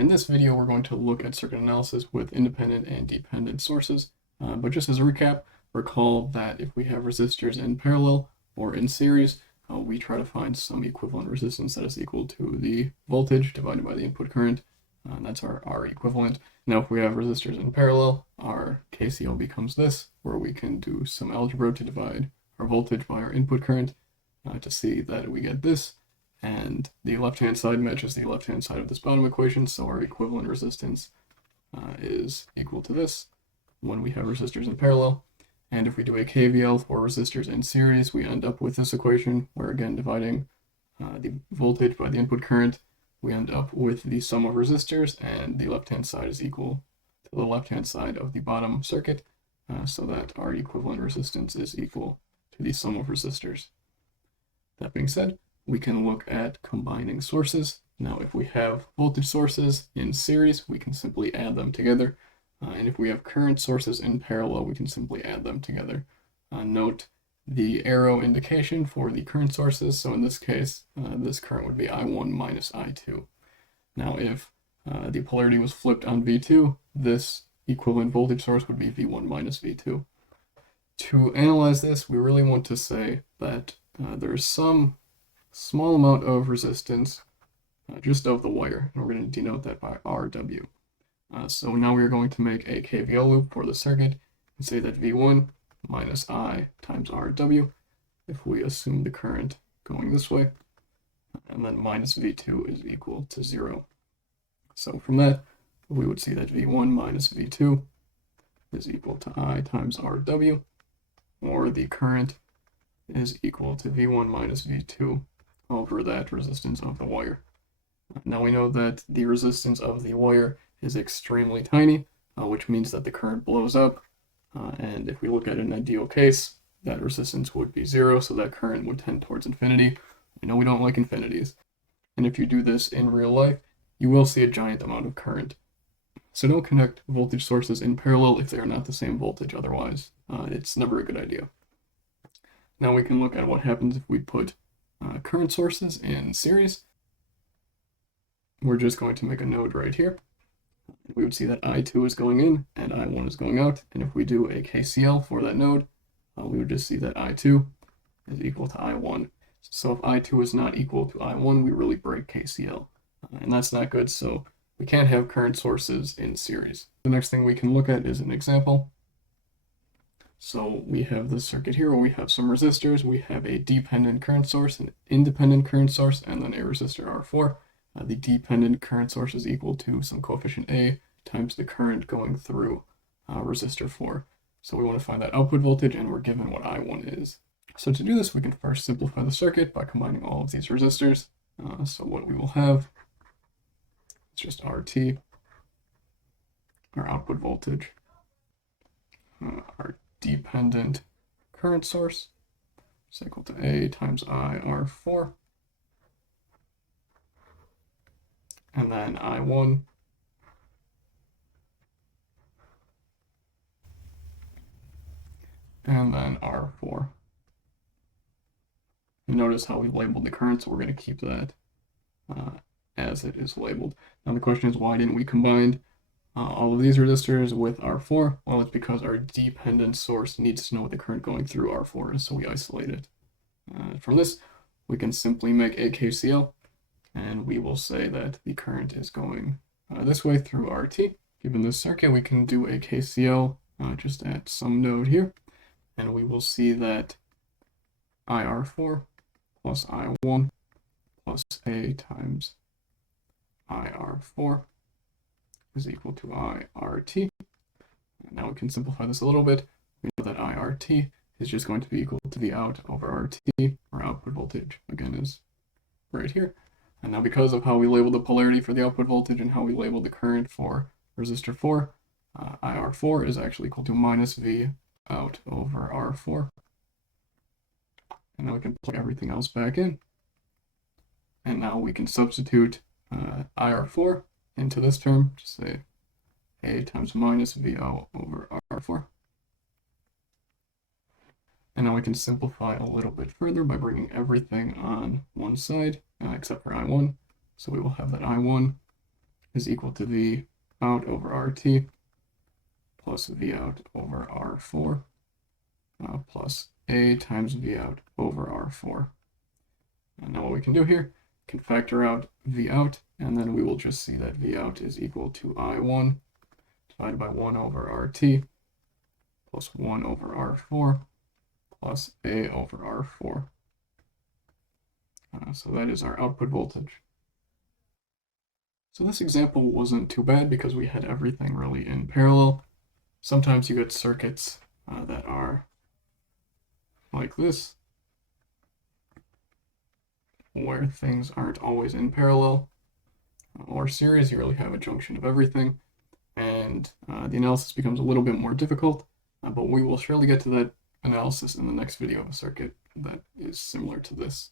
In this video, we're going to look at circuit analysis with independent and dependent sources. But just as a recap, recall that if we have resistors in parallel or in series, we try to find some equivalent resistance that is equal to the voltage divided by the input current. That's our equivalent. Now, if we have resistors in parallel, our KCL becomes this, where we can do some algebra to divide our voltage by our input current to see that we get this. And the left-hand side matches the left-hand side of this bottom equation, so our equivalent resistance is equal to this when we have resistors in parallel. And if we do a KVL for resistors in series, we end up with this equation, where again, dividing the voltage by the input current, we end up with the sum of resistors, and the left-hand side is equal to the left-hand side of the bottom circuit, so that our equivalent resistance is equal to the sum of resistors. That being said, we can look at combining sources. Now, if we have voltage sources in series, we can simply add them together. And if we have current sources in parallel, we can simply add them together. Note the arrow indication for the current sources. So in this case, this current would be I1 minus I2. Now, if the polarity was flipped on V2, this equivalent voltage source would be V1 minus V2. To analyze this, we really want to say that there's some small amount of resistance just of the wire, and we're going to denote that by RW. So now we are going to make a KVL loop for the circuit and say that V1 minus I times RW, if we assume the current going this way, and then minus V2 is equal to 0. So from that, we would see that V1 minus V2 is equal to I times RW, or the current is equal to V1 minus V2 over that resistance of the wire. Now we know that the resistance of the wire is extremely tiny, which means that the current blows up. And if we look at an ideal case, that resistance would be 0, so that current would tend towards infinity. We know we don't like infinities. And if you do this in real life, you will see a giant amount of current. So don't connect voltage sources in parallel if they are not the same voltage otherwise. It's never a good idea. Now we can look at what happens if we put current sources in series. We're just going to make a node right here. We would see that I2 is going in and I1 is going out. And if we do a KCL for that node, we would just see that I2 is equal to I1. So if I2 is not equal to I1, we really break KCL. And that's not good, so we can't have current sources in series. The next thing we can look at is an example. So we have this circuit here where we have some resistors, we have a dependent current source, an independent current source, and then a resistor R4. The dependent current source is equal to some coefficient A times the current going through resistor 4. So we want to find that output voltage, and we're given what I1 is. So to do this, we can first simplify the circuit by combining all of these resistors. So what we will have is just RT, our output voltage, our dependent current source is equal to A times IR4, and then I1 and then R4. You notice how we labeled the current, so we're going to keep that as it is labeled. Now the question is, why didn't we combine all of these resistors with R4? Well, it's because our dependent source needs to know what the current going through R4 is, so we isolate it. From this, we can simply make a KCL, and we will say that the current is going this way through RT. Given this circuit, we can do a KCL just at some node here, and we will see that IR4 plus I1 plus A times IR4 is equal to IRT. And now we can simplify this a little bit. We know that IRT is just going to be equal to the out over RT, or output voltage, again, is right here. And now because of how we labeled the polarity for the output voltage and how we labeled the current for resistor 4, IR4 is actually equal to minus V out over R4. And now we can plug everything else back in. And now we can substitute IR4 into this term, just say A times minus VO over R4. And now we can simplify a little bit further by bringing everything on one side, except for I1. So we will have that I1 is equal to V out over RT plus V out over R4 plus A times V out over R4. And now what we can do here, can factor out V out, and then we will just see that V out is equal to I1 divided by 1 over RT plus 1 over R4 plus A over R4. So that is our output voltage. So this example wasn't too bad because we had everything really in parallel. Sometimes you get circuits that are like this, where things aren't always in parallel or series. You really have a junction of everything, and the analysis becomes a little bit more difficult, but we will surely get to that analysis in the next video of a circuit that is similar to this.